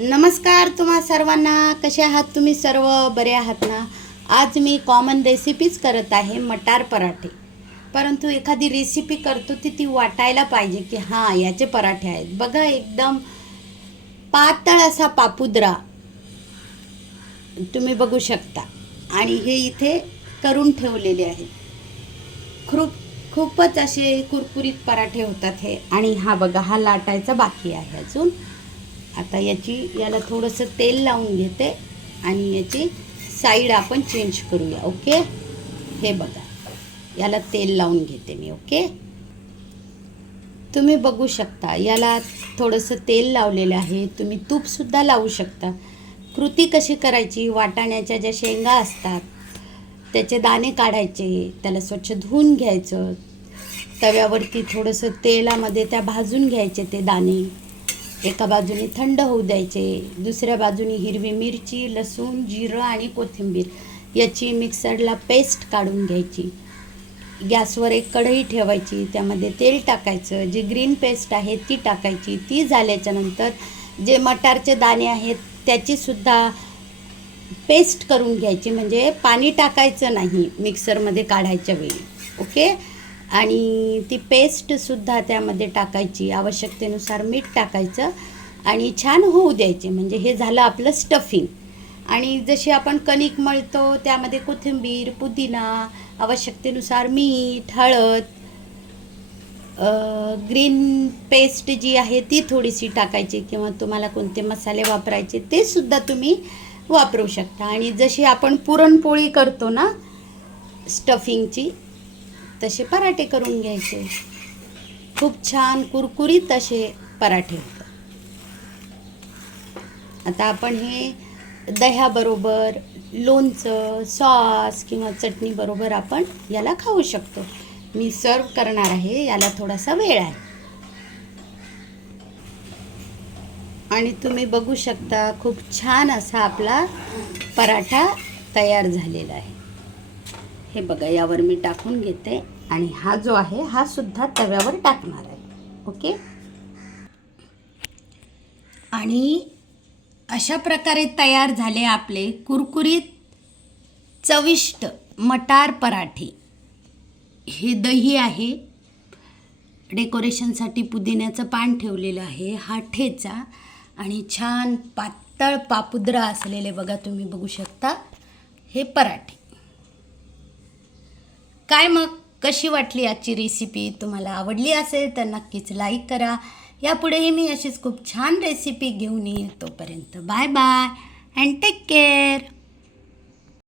नमस्कार तुम्हा सर्वांना. कसे आहात तुम्ही सर्व? बरे आहात ना? आज मी कॉमन रेसिपीज करत आहे, मटार पराठे. परंतु एखादी रेसिपी करतो ती वाटायला पाहिजे की हां याचे पराठे आहेत. बघा एकदम पातळ असा पापुद्रा तुम्ही बघू शकता. आणि हे इथे करून ठेवलेले आहे. खूपच असे कुरकुरीत पराठे होतात हे. आणि हा बघा, हा लाटायचा बाकी आहे अजून. आता याला थोडंसं तेल लावून घेते आणि याची साईड आपण चेंज करूया. ओके, हे बघा, याला तेल लावून घेते मी. ओके, तुम्ही बघू शकता याला थोडंसं तेल लावलेलं आहे. तुम्ही तूपसुद्धा लावू शकता. कृती कशी करायची? वाटाण्याच्या ज्या शेंगा असतात त्याचे दाणे काढायचे, त्याला स्वच्छ धुवून घ्यायचं, तव्यावरती थोडंसं तेलामध्ये त्या भाजून घ्यायचे ते दाणे. एका बाजूने थंड होऊ द्यायचे, दुसऱ्या बाजूने हिरवी मिरची, लसूण, जिरं आणि कोथिंबीर याची मिक्सरला पेस्ट काढून घ्यायची. गॅसवर एक कढई ठेवायची, त्यामध्ये तेल टाकायचं, जी ग्रीन पेस्ट आहे ती टाकायची. ती झाल्याच्यानंतर जे मटारचे दाणे आहेत त्याचीसुद्धा पेस्ट करून घ्यायची, म्हणजे पाणी टाकायचं नाही मिक्सरमध्ये काढायच्या वेळी. ओके, आणि ती पेस्टसुद्धा त्यामध्ये टाकायची. आवश्यकतेनुसार मीठ टाकायचं आणि छान होऊ द्यायचे. म्हणजे हे झालं आपलं स्टफिंग. आणि जशी आपण कणिक मळतो त्यामध्ये कोथिंबीर, पुदिना, आवश्यकतेनुसार मीठ, हळद, ग्रीन पेस्ट जी आहे ती थोडीशी टाकायची, किंवा तुम्हाला कोणते मसाले वापरायचे ते सुद्धा तुम्ही वापरू शकता. आणि जशी आपण पुरणपोळी करतो ना स्टफिंगची, तसे पराठे करून घ्यायचे. खूप छान कुरकुरीत असे पराठे होतात. आता आपण हे दह्याबरोबर, लोणचं, सॉस किंवा चटणीबरोबर आपण याला खाऊ शकतो. मी सर्व करणार आहे, याला थोडासा वेळ आहे. आणि तुम्ही बघू शकता खूप छान असा आपला पराठा तयार झालेला आहे. हे बघा, यावर मी टाकून घेते आणि हा जो आहे हा सुद्धा तव्यावर टाकणार आहे. ओके, आणि अशा प्रकारे तयार झाले आपले कुरकुरीत चविष्ट मटार पराठे. हे दही आहे, डेकोरेशनसाठी पुदिन्याचं पान ठेवलेलं आहे, हा ठेचा, आणि छान पातळ पापुद्रा असलेले बघा तुम्ही बघू शकता हे पराठे. काय मग, कशी वाटली आजची रेसिपी? तुम्हाला आवडली असेल तर नक्कीच लाईक करा. यापुढेही मी अशीच खूप छान रेसिपी घेऊन येईल. तोपर्यंत bye bye and take care.